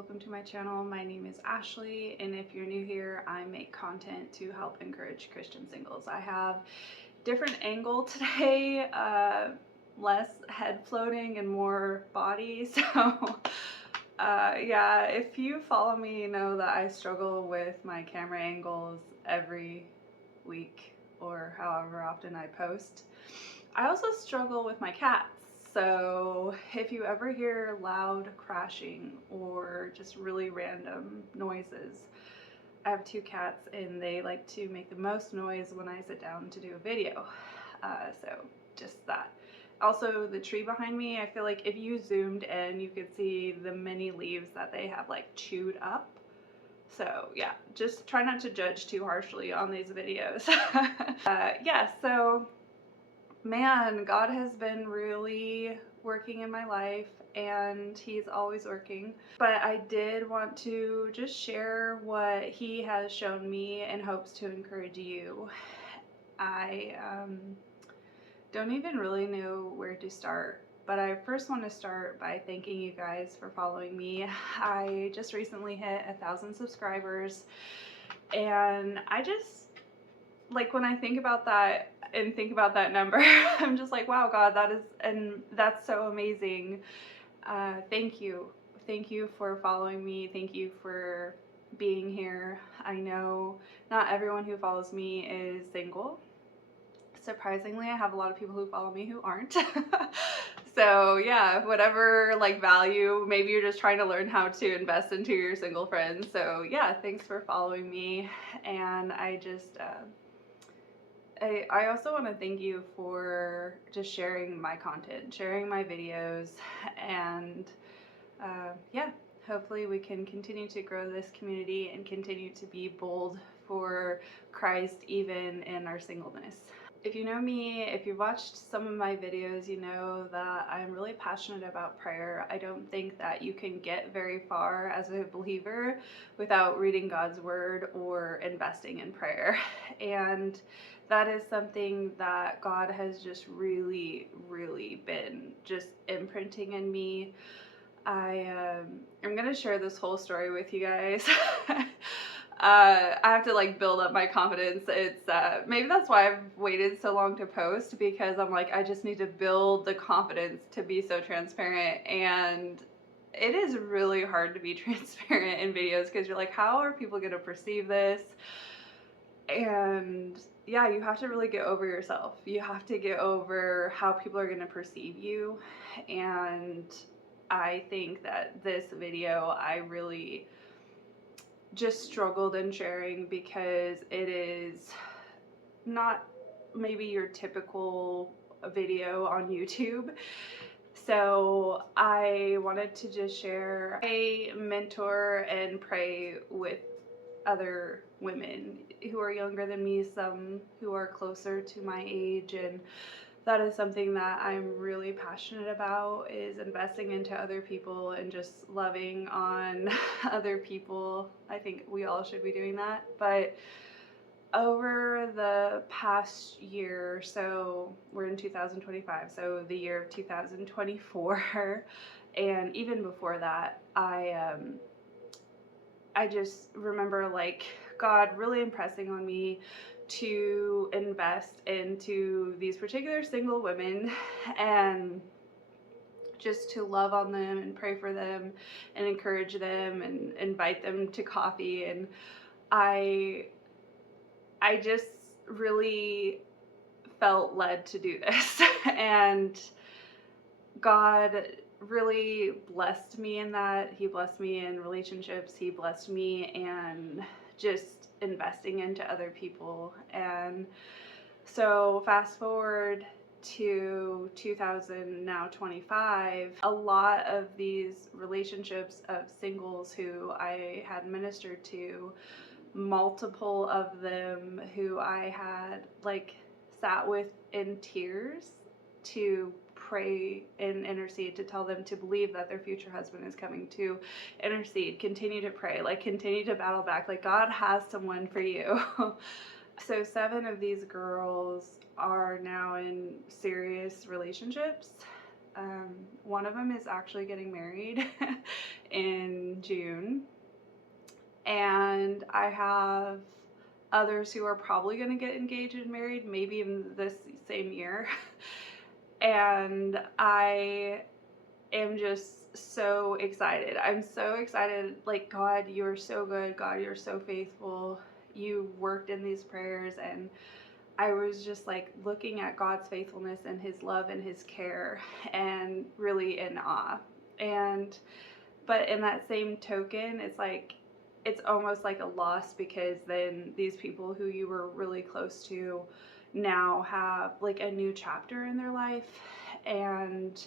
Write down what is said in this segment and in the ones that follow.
welcome to my channel. My name is Ashley, and if you're new here, I make content to help encourage Christian singles. I have different angle today, less head floating and more body. So yeah, if you follow me, you know that I struggle with my camera angles every week or however often I post. I also struggle with my cats. So if you ever hear loud crashing or just really random noises, I have two cats and they like to make the most noise when I sit down to do a video. So just that. Also, the tree behind me, I feel like if you zoomed in, you could see the many leaves that they have like chewed up. So yeah, just try not to judge too harshly on these videos. Yeah, so man, God has been really working in my life, and he's always working. But I did want to just share what he has shown me in hopes to encourage you. I don't even really know where to start, but I first want to start by thanking you guys for following me. I just recently hit 1,000 subscribers, and I just, like, when I think about that and think about that number, I'm just like, wow, God, that's so amazing. Thank you. Thank you for following me. Thank you for being here. I know not everyone who follows me is single. Surprisingly, I have a lot of people who follow me who aren't. So yeah, whatever like value, maybe you're just trying to learn how to invest into your single friends. So yeah, thanks for following me. And I just, I also want to thank you for just sharing my content, sharing my videos, and yeah, hopefully we can continue to grow this community and continue to be bold for Christ even in our singleness. If you know me, if you've watched some of my videos, you know that I'm really passionate about prayer. I don't think that you can get very far as a believer without reading God's word or investing in prayer. And that is something that God has just really, really been just imprinting in me. I'm gonna share this whole story with you guys. I have to like build up my confidence. It's maybe that's why I've waited so long to post, because I'm like, I just need to build the confidence to be so transparent. And it is really hard to be transparent in videos because you're like, how are people gonna perceive this? And yeah, you have to really get over yourself. You have to get over how people are gonna perceive you. And I think that this video, I really just struggled in sharing because it is not maybe your typical video on YouTube. So I wanted to just share. I mentor and pray with other women who are younger than me, some who are closer to my age, and that is something that I'm really passionate about, is investing into other people and just loving on other people. I think we all should be doing that. But over the past year, so we're in 2025, so the year of 2024, and even before that, I just remember like God really impressing on me to invest into these particular single women and just to love on them and pray for them and encourage them and invite them to coffee. And I just really felt led to do this. And God really blessed me in that. He blessed me in relationships. He blessed me in just investing into other people. And so fast forward to 2025, a lot of these relationships of singles who I had ministered to, multiple of them who I had like sat with in tears to pray and intercede, to tell them to believe that their future husband is coming, to intercede, continue to pray, like continue to battle back, like God has someone for you. So 7 of these girls are now in serious relationships. One of them is actually getting married in June, and I have others who are probably going to get engaged and married, maybe even this same year. And I am just so excited. I'm so excited. Like, God, you're so good. God, you're so faithful. You worked in these prayers, and I was just like looking at God's faithfulness and his love and his care, and really in awe. But in that same token, it's like, it's almost like a loss, because then these people who you were really close to now have like a new chapter in their life, and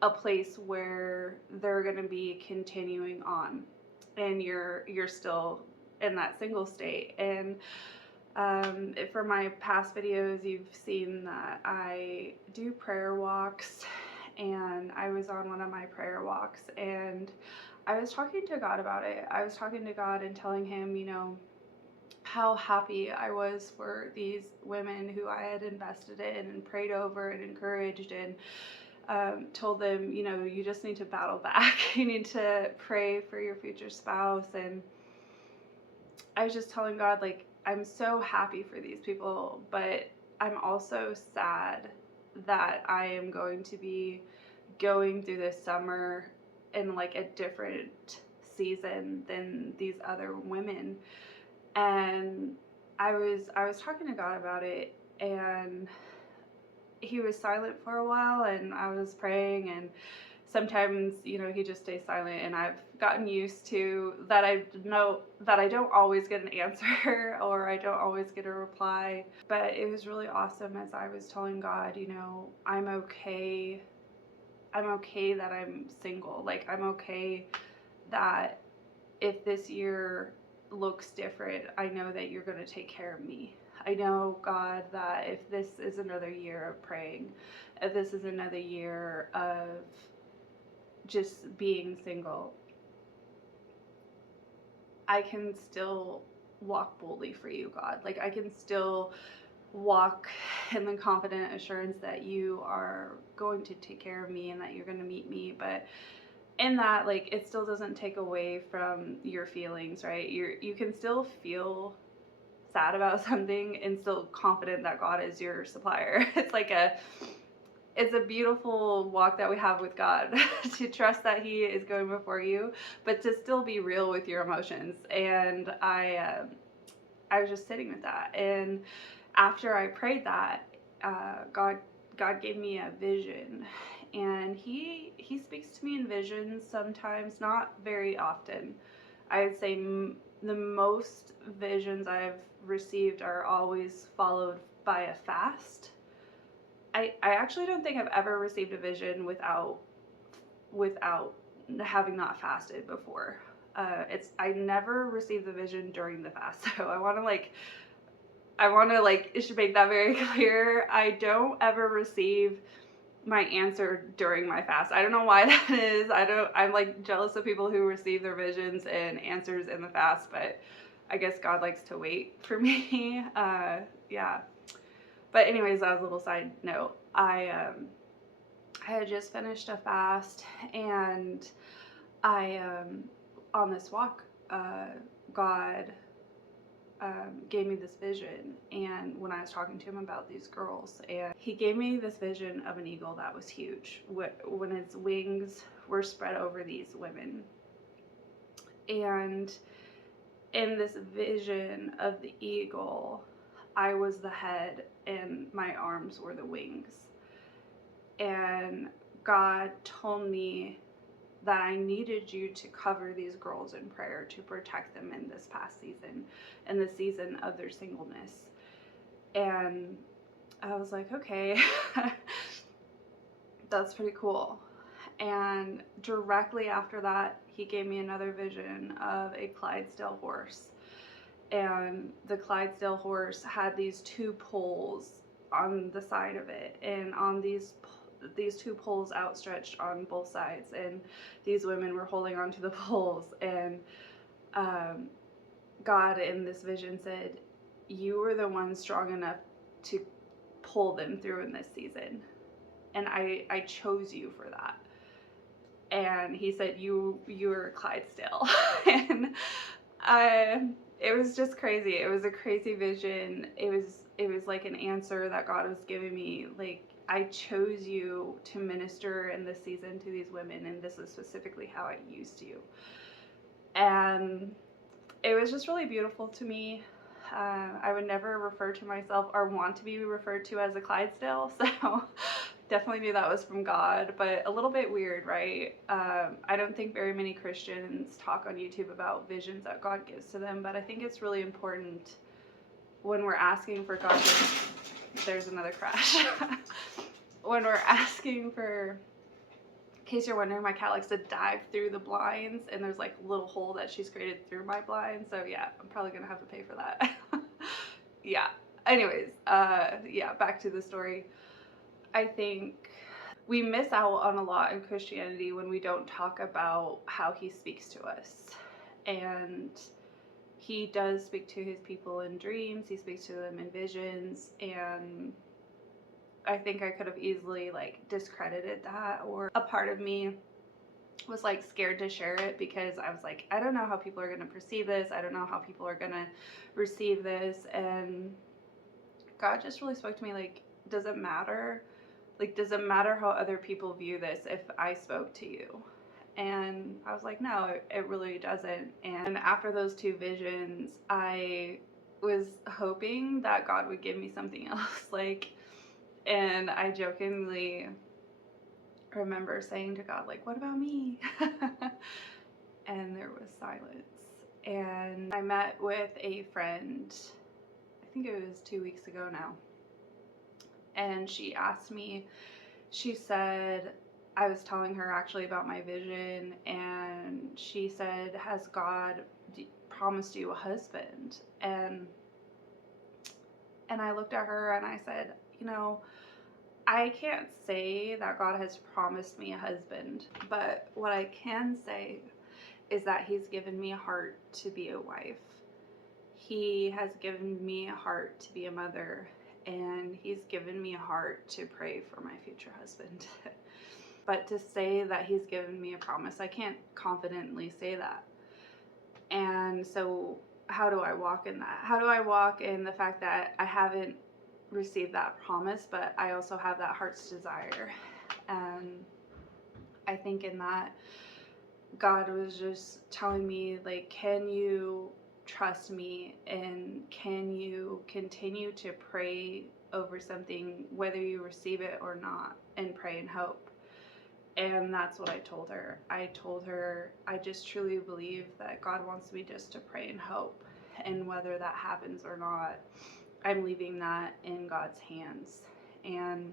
a place where they're going to be continuing on, and you're still in that single state. And for my past videos, you've seen that I do prayer walks, and I was on one of my prayer walks, and I was talking to God about it. I was talking to God and telling him, how happy I was for these women who I had invested in and prayed over and encouraged, and told them, you just need to battle back. You need to pray for your future spouse. And I was just telling God, like, I'm so happy for these people, but I'm also sad that I am going to be going through this summer in like a different season than these other women. And I was talking to God about it, and he was silent for a while, and I was praying, and sometimes, he just stays silent, and I've gotten used to that. I know that I don't always get an answer or I don't always get a reply, but it was really awesome as I was telling God, I'm okay. I'm okay that I'm single. Like, I'm okay that if this year looks different, I know that you're going to take care of me. I know, God, that if this is another year of praying, if this is another year of just being single, I can still walk boldly for you, God. Like, I can still walk in the confident assurance that you are going to take care of me and that you're going to meet me. But in that, like, it still doesn't take away from your feelings, right? You can still feel sad about something and still confident that God is your supplier. It's a beautiful walk that we have with God, to trust that he is going before you, but to still be real with your emotions. And I was just sitting with that. And after I prayed that, God gave me a vision, and he speaks to me in visions sometimes, not very often. I would say the most visions I've received are always followed by a fast. I actually don't think I've ever received a vision without having not fasted before. I never received the vision during the fast, so I want to it should make that very clear. I don't ever receive my answer during my fast. I don't know why that is. I'm like jealous of people who receive their visions and answers in the fast, but I guess God likes to wait for me. Yeah. But anyways, that was a little side note. I had just finished a fast, and I on this walk, God gave me this vision, and when I was talking to him about these girls, and he gave me this vision of an eagle that was huge when its wings were spread over these women. And in this vision of the eagle, I was the head and my arms were the wings. And God told me that I needed you to cover these girls in prayer, to protect them in this past season, in the season of their singleness. And I was like, okay, that's pretty cool. And directly after that, he gave me another vision of a Clydesdale horse. And the Clydesdale horse had these two poles on the side of it, and on these two poles outstretched on both sides, and these women were holding onto the poles. And God in this vision said, you were the one strong enough to pull them through in this season, and I chose you for that. and he said, you were Clydesdale. And I it was just crazy. It was a crazy vision. It was like an answer that God was giving me, like, I chose you to minister in this season to these women, and this is specifically how I used you. And it was just really beautiful to me. I would never refer to myself or want to be referred to as a Clydesdale, so definitely knew that was from God, but a little bit weird, right? I don't think very many Christians talk on YouTube about visions that God gives to them, but I think it's really important when we're asking for God to, there's another crash. When we're asking for, in case you're wondering, my cat likes to dive through the blinds, and there's like a little hole that she's created through my blind, so yeah, I'm probably gonna have to pay for that. Yeah. Anyways, yeah, back to the story. I think we miss out on a lot in Christianity when we don't talk about how he speaks to us. And he does speak to his people in dreams, he speaks to them in visions, and I think I could have easily like discredited that, or a part of me was like scared to share it because I was like, I don't know how people are going to perceive this. I don't know how people are going to receive this. And God just really spoke to me like, does it matter? Like, does it matter how other people view this if I spoke to you? And I was like, no, it really doesn't. And after those two visions, I was hoping that God would give me something else. Like, and I jokingly remember saying to God, like, what about me? And there was silence. And I met with a friend, I think it was 2 weeks ago now. And she asked me, she said, I was telling her actually about my vision, and she said, has God promised you a husband? And I looked at her and I said, you know, I can't say that God has promised me a husband, but what I can say is that he's given me a heart to be a wife. He has given me a heart to be a mother, and he's given me a heart to pray for my future husband. But to say that he's given me a promise, I can't confidently say that. And so how do I walk in that? How do I walk in the fact that I haven't received that promise, but I also have that heart's desire? And I think in that, God was just telling me, like, can you trust me, and can you continue to pray over something whether you receive it or not, and pray and hope? And that's what I told her. I told her I just truly believe that God wants me just to pray and hope, and whether that happens or not, I'm leaving that in God's hands. And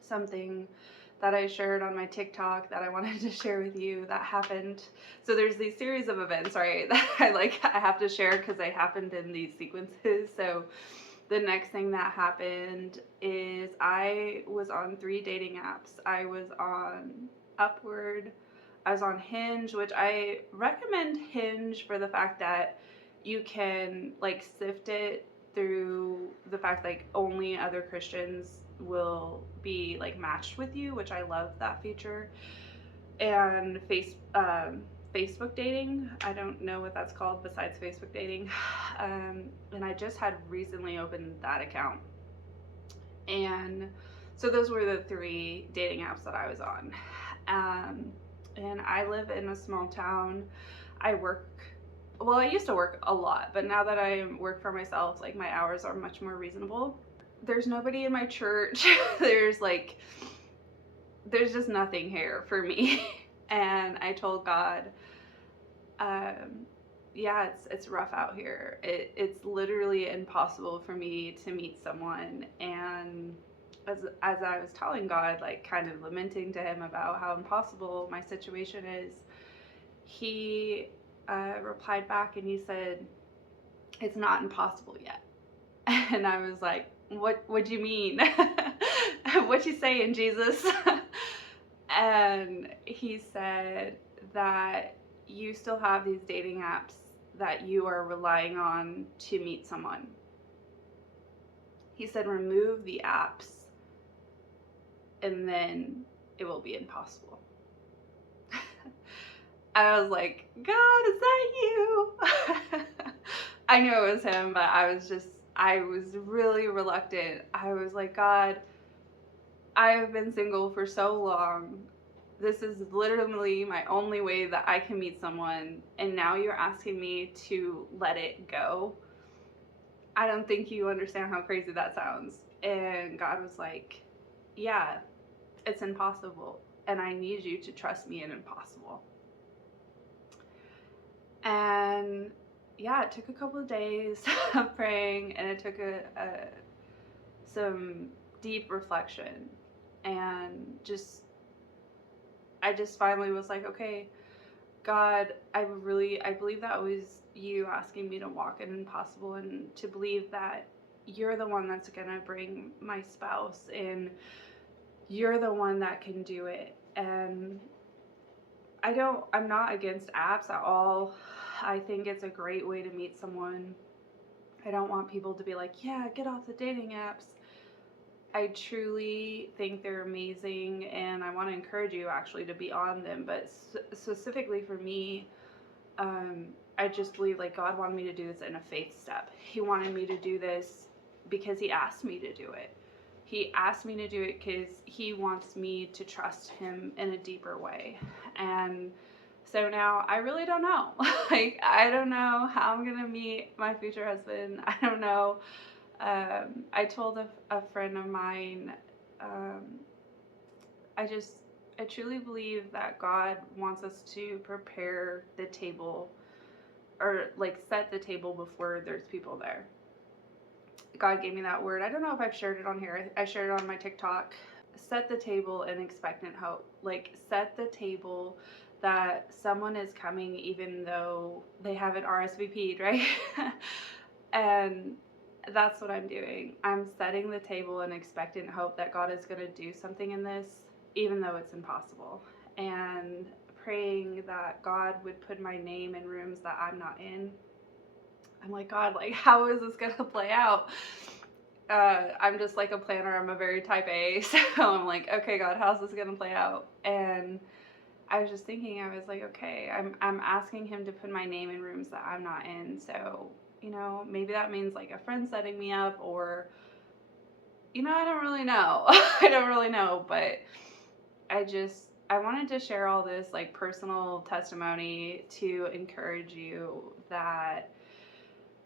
something that I shared on my TikTok that I wanted to share with you that happened. So there's these series of events, right, that I have to share because they happened in these sequences. So the next thing that happened is I was on 3 dating apps. I was on Upward, I was on Hinge, which I recommend Hinge for the fact that you can like sift it through the fact like only other Christians will be like matched with you, which I love that feature. And Facebook dating, I don't know what that's called besides Facebook dating. And I just had recently opened that account. And so those were the 3 dating apps that I was on. And I live in a small town. I used to work a lot, but now that I work for myself, like my hours are much more reasonable. There's nobody in my church. There's just nothing here for me. And I told God, yeah, it's rough out here. It's literally impossible for me to meet someone. And as I was telling God, like kind of lamenting to him about how impossible my situation is, he replied back and he said, it's not impossible yet. And I was like, what do you mean? What you saying, Jesus? And he said that you still have these dating apps that you are relying on to meet someone. He said, remove the apps and then it will be impossible. I was like, God, is that you? I knew it was him, but I was really reluctant. I was like, God, I have been single for so long. This is literally my only way that I can meet someone, and now you're asking me to let it go. I don't think you understand how crazy that sounds. And God was like, yeah, it's impossible, and I need you to trust me in impossible. And yeah, it took a couple of days of praying, and it took some deep reflection, and I just finally was like, okay, God, I believe that was you asking me to walk in impossible, and to believe that you're the one that's gonna bring my spouse, and you're the one that can do it. And I'm not against apps at all. I think it's a great way to meet someone. I don't want people to be like, yeah, get off the dating apps. I truly think they're amazing, and I want to encourage you actually to be on them. But specifically for me, I just believe like God wanted me to do this in a faith step. He wanted me to do this because He asked me to do it. He asked me to do it because He wants me to trust Him in a deeper way. And so now I really don't know. Like, I don't know how I'm going to meet my future husband. I don't know. I told a friend of mine, um, I just, I truly believe that God wants us to prepare the table, or like set the table before there's people there. God gave me that word. I don't know if I've shared it on here. I shared it on my TikTok. Set the table in expectant hope. Like, set the table that someone is coming even though they haven't RSVP'd, right? And that's what I'm doing. I'm setting the table in expectant hope that God is going to do something in this, even though it's impossible. And praying that God would put my name in rooms that I'm not in. I'm like, God, like, how is this going to play out? I'm just like a planner. I'm a very type A. So I'm like, okay, God, how's this going to play out? And I was just thinking, I was like, okay, I'm asking Him to put my name in rooms that I'm not in. So, maybe that means like a friend setting me up, or, I don't really know. I don't really know, but I wanted to share all this like personal testimony to encourage you that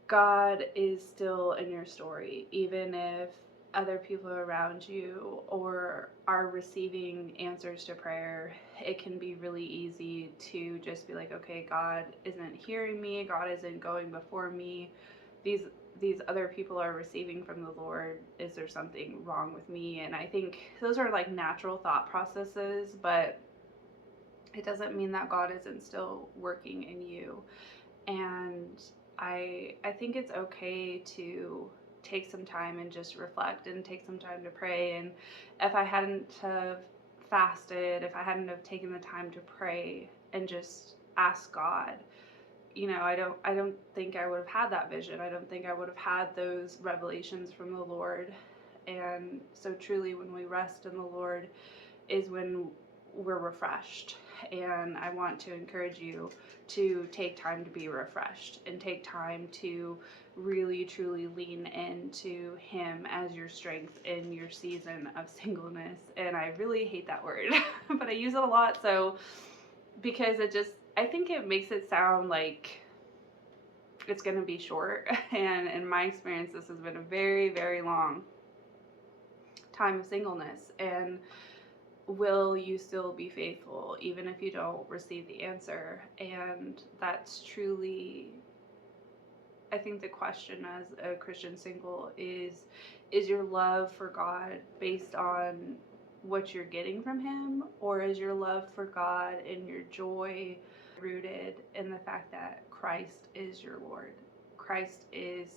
God is still in your story, even if other people around you or are receiving answers to prayer. It can be really easy to just be like, okay, God isn't hearing me, God isn't going before me. These other people are receiving from the Lord. Is there something wrong with me? And I think those are like natural thought processes, but it doesn't mean that God isn't still working in you. And I think it's okay to take some time and just reflect and take some time to pray. And if I hadn't have fasted, if I hadn't have taken the time to pray and just ask God, I don't think I would have had that vision. I don't think I would have had those revelations from the Lord. And so truly, when we rest in the Lord is when we're refreshed. And I want to encourage you to take time to be refreshed and take time to really truly lean into Him as your strength in your season of singleness. And I really hate that word, but I use it a lot. So, because I think it makes it sound like it's going to be short. And in my experience, this has been a very, very long time of singleness. And will you still be faithful even if you don't receive the answer? And that's truly, I think, the question as a Christian single is your love for God based on what you're getting from Him, or is your love for God and your joy rooted in the fact that Christ is your Lord? Christ is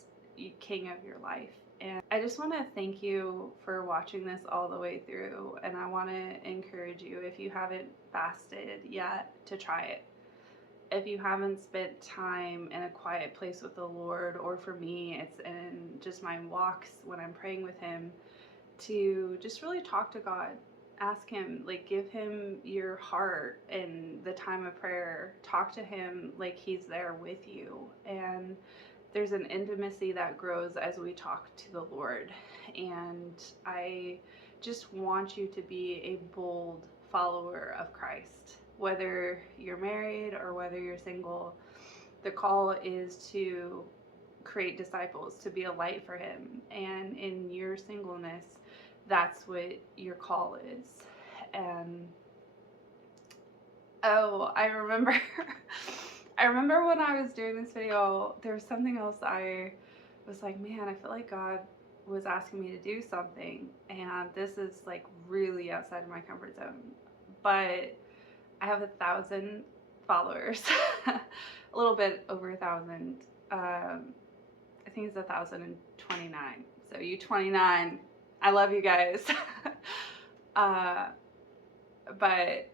King of your life. And I just want to thank you for watching this all the way through. And I want to encourage you, if you haven't fasted yet, to try it. If you haven't spent time in a quiet place with the Lord, or for me, it's in just my walks when I'm praying with Him, to just really talk to God. ask him, like, give him your heart in the time of prayer. Talk to him like he's there with you. And there's an intimacy that grows as we talk to the Lord. And I just want you to be a bold follower of Christ. Whether you're married or whether you're single, the call is to create disciples, to be a light for him. And in your singleness, that's what your call is. And oh, I remember I remember when I was doing this video, there was something else. I was like, man, I feel like God was asking me to do something, and this is like really outside of my comfort zone. But I have 1,000 followers, a little bit over 1,000. I think it's 1,029. So you 29, I love you guys. But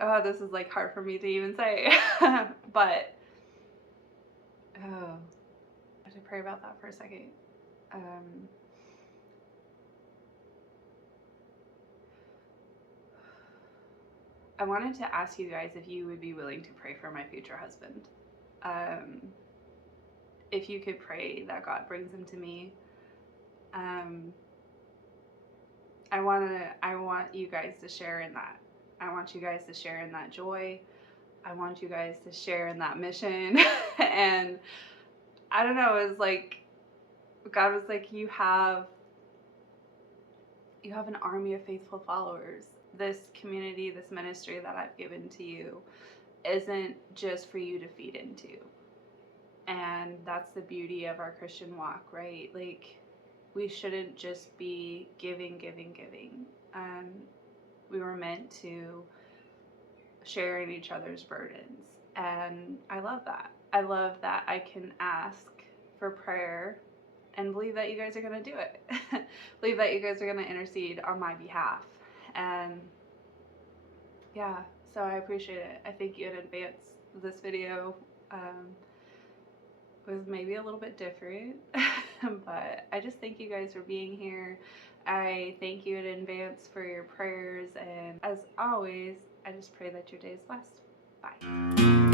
oh, this is like hard for me to even say. But oh, I have to pray about that for a second. I wanted to ask you guys if you would be willing to pray for my future husband. If you could pray that God brings him to me. I want you guys to share in that. I want you guys to share in that joy. I want you guys to share in that mission. And I don't know, it was like, God was like, you have an army of faithful followers. This community, this ministry that I've given to you isn't just for you to feed into. And that's the beauty of our Christian walk, right? Like, we shouldn't just be giving. We were meant to share in each other's burdens. And I love that. I love that I can ask for prayer and believe that you guys are going to do it. Believe that you guys are going to intercede on my behalf. And yeah, so I appreciate it. I thank you in advance. This video was maybe a little bit different, but I just thank you guys for being here. I thank you in advance for your prayers, and as always, I just pray that your day is blessed. Bye.